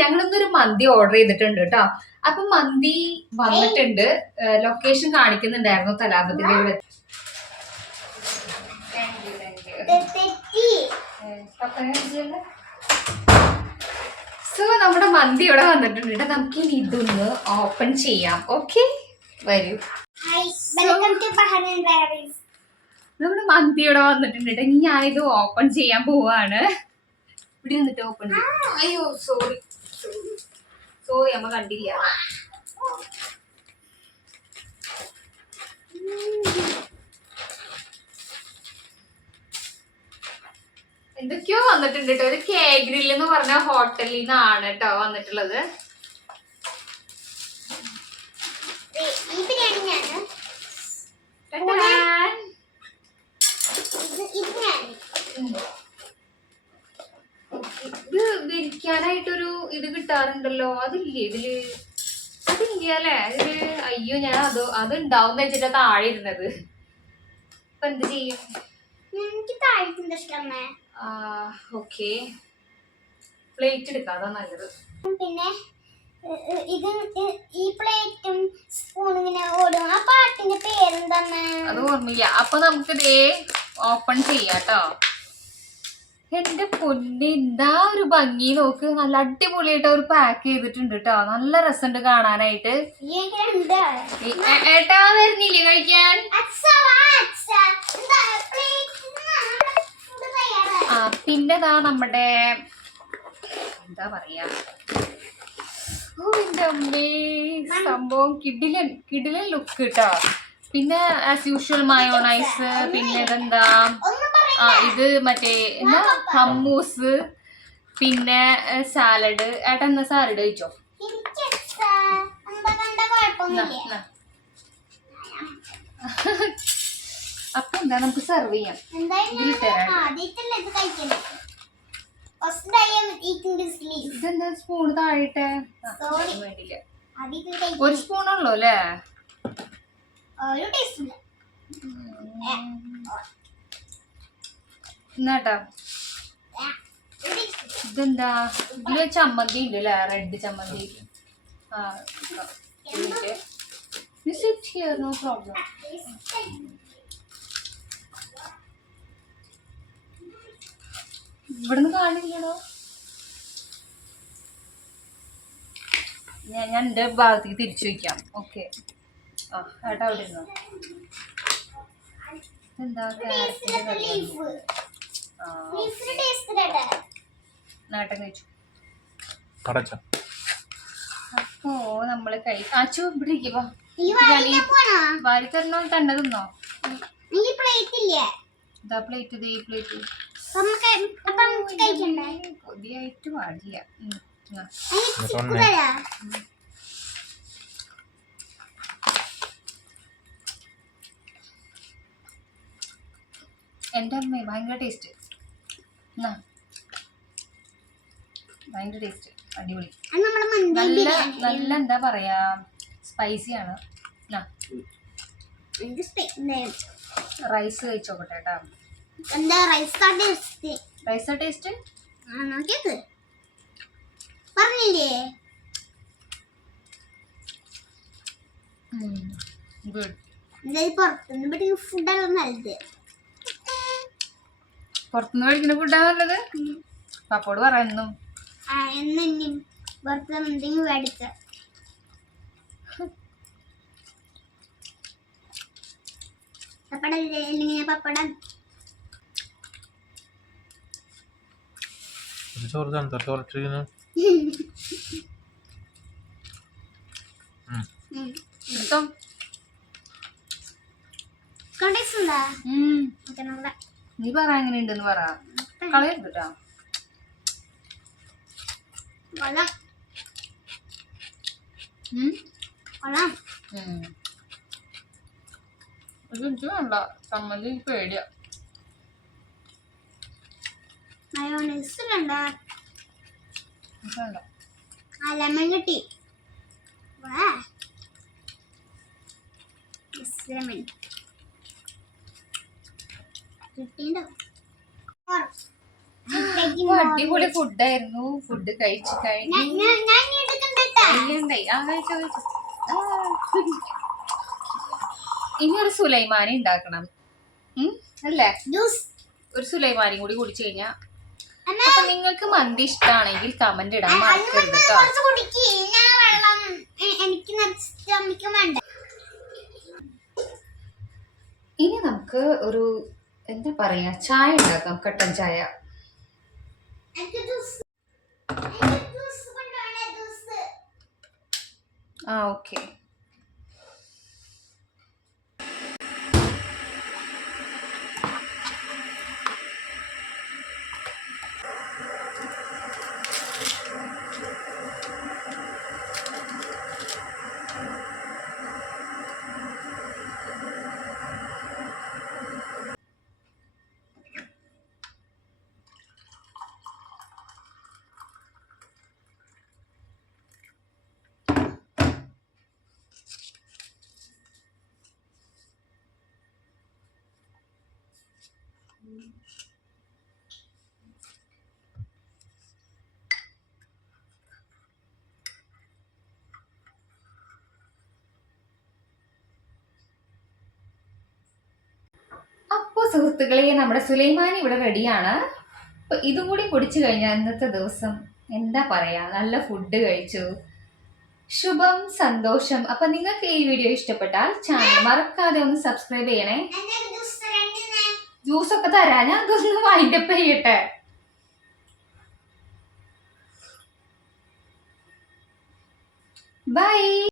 ഞങ്ങളിന്നൊരു മന്തി order ചെയ്തിട്ടുണ്ട് കേട്ടോ അപ്പൊ മന്തി വന്നിട്ടുണ്ട്. ലൊക്കേഷൻ കാണിക്കുന്നുണ്ടായിരുന്നു തലാപത്തിന്റെ ഇവിടെ സോ നമ്മുടെ മന്തി ഇവിടെ വന്നിട്ടുണ്ട് കേട്ടോ നമുക്ക് ഇനി ഇതൊന്ന് ഓപ്പൺ ചെയ്യാം. ഓക്കെ വരൂ. Hi welcome to Bahrain diaries നമ്മുടെ മന്തി ഇവിടെ വന്നിട്ടുണ്ട് കേട്ടോ ഞാനിത് ഓപ്പൺ ചെയ്യാൻ പോവാണ്. ഇവിടെ നിന്നിട്ട് ഓപ്പൺ അയ്യോ സോറി സോറി അമ്മ കണ്ടില്ല. എന്തൊക്കെയോ വന്നിട്ടുണ്ട് കേട്ടോ ഒരു കേ ഗ്രിൽ എന്ന് പറഞ്ഞ ഹോട്ടലിൽ നിന്നാണ് കേട്ടോ വന്നിട്ടുള്ളത്. ഇത് കിട്ടാറുണ്ടല്ലോ. അതില്ലേ ഇതിൽ? അതില്ല അല്ലേ? ഇതിൽ അയ്യോ ഞാൻ അത് അത് ഉണ്ടാവും വെച്ചിട്ടാ താഴെ ഇരുന്നത്. അപ്പൊ എന്ത് ചെയ്യും? എനിക്ക് താഴെ ഇഷ്ടമേ ഓക്കെ. പ്ലേറ്റ് എടുക്കാം അതാ നല്ലത്. പിന്നെ ഇത് ഈ പ്ലേറ്റും സ്പൂണും ഇങ്ങനെ ഓടും. ആ പാട്ടിന്റെ പേരെന്താണ് അത് ഓർമ്മയില്ല. അപ്പൊ നമുക്ക് ദേ ഓപ്പൺ ചെയ്യാട്ടോ. എന്റെ പൊന്നി ഇതാ ഒരു ഭംഗി. നോക്ക് നല്ല അടിപൊളിയായിട്ട് അവർ പാക്ക് ചെയ്തിട്ടുണ്ട് കേട്ടോ നല്ല രസമുണ്ട് കാണാനായിട്ട്. ഏട്ടാ വരുന്നില്ലേ കഴിക്കാൻ. ആ പിന്നെ നമ്മുടെ എന്താ പറയാ? ഓ എന്റെ അമ്മേ സംഭവം കിഡിലൻ കിഡിലൻ ലുക്ക് കേട്ടോ പിന്നെ ആസ് യൂഷ്വൽ മയോണൈസ് പിന്നെ ഇതെന്താ. ആ ഇത് മറ്റേ എന്താ? ഹമ്മൂസ് പിന്നെ സാലഡ് ഏട്ടാ എന്നാ സാലഡ് കഴിച്ചോ. എന്താ. അപ്പൊ എന്താ നമുക്ക് സെർവ് ചെയ്യാം. ഇതെന്താ സ്പൂൺ താഴെ ഒരു സ്പൂണുള്ളൂ അല്ലേ? ഒരു എന്നാട്ടാ ഇതെന്താ? ഇതിൽ ചമ്മന്തി ഉണ്ട് അല്ലേ റെഡ് ചമ്മന്തി. നോ പ്രോബ്ലം ഇവിടുന്ന് കാണില്ലടോ. ഞാൻ എന്റെ ഭാഗത്തേക്ക് തിരിച്ചു വയ്ക്കാം ഓക്കെ ആ ഏട്ടാ അവിടെ ഇരുന്നോ? എന്താ നേട്ടം കഴിച്ചു. അപ്പോ നമ്മൾ കഴി ആച്ചു ഇവിടെ പോണോ? വാരി തരണോ? തന്നെ? തിന്നോ? ഇതാ പ്ലേറ്റ് ഇതേ പ്ലേറ്റ്? കൊതിയായിട്ട് പാടില്ല എന്റെ അമ്മ ഭയങ്കര ടേസ്റ്റ് എന്നാ ഭയങ്കര ടേസ്റ്റ് അടിപൊളി. നല്ല നല്ല എന്താ പറയാ സ്പൈസി ആണ്. എന്നാ റൈസ് കഴിച്ചോക്കട്ടെ കേട്ടോ. എന്താ റൈസ് ടേസ്റ്റ് റൈസാ ടേസ്റ്റ് ആ നോക്കിയത് പറഞ്ഞില്ലേ? ഗുഡ് എന്തായാലും പുറത്തുനിന്ന് ഫുഡാണ് നല്ലത്. പുറത്തുനിന്ന് കഴിക്കുന്ന ഫുഡാ നല്ലത്? പപ്പോട് പറയുന്നു ചോറ് തണുത്ത ചോറിട്ടിരിക്കുന്നു? ഉം. നീ പറ എങ്ങനെയുണ്ടെന്ന് പറ. കളയരുത് കേട്ടോ വേണ്ട. ചമ്മന്തി പേടിയാ. ലെമൺ കിട്ടി ലെമൺ. അടിപൊളി ഫുഡായിരുന്നു ഫുഡ് കഴിച്ചു കഴിഞ്ഞു. ഇനി ഒരു സുലൈമാനി ഉണ്ടാക്കണം. അല്ലേ? ഒരു സുലൈമാനി കൂടി കുടിച്ചു കഴിഞ്ഞാ. അപ്പൊ നിങ്ങൾക്ക് മന്തി ഇഷ്ടമാണെങ്കിൽ കമന്റ് ഇടാൻ മറക്കരുത് കേട്ടോ. ഇനി നമുക്ക് ഒരു എന്താ പറയാ? ചായ ഉണ്ടാക്കാം കട്ടൻ ചായ. ആ ഓക്കെ. സുഹൃത്തുക്കളെ നമ്മുടെ സുലൈമാനി ഇവിടെ റെഡിയാണ്. അപ്പോൾ ഇതും കൂടി കുടിച്ചു കഴിഞ്ഞാൽ ഇന്നത്തെ ദിവസം എന്താ പറയാ? നല്ല ഫുഡ് കഴിച്ചു. ശുഭം സന്തോഷം. അപ്പൊ നിങ്ങൾക്ക് ഈ വീഡിയോ ഇഷ്ടപ്പെട്ടാൽ ചാനൽ മറക്കാതെ ഒന്ന് സബ്സ്ക്രൈബ് ചെയ്യണേ. ജ്യൂസ് ഒക്കെ തരാ. ഞാൻ അതൊന്ന് വൈൻഡപ്പ് ചെയ്യട്ടെ. ബൈ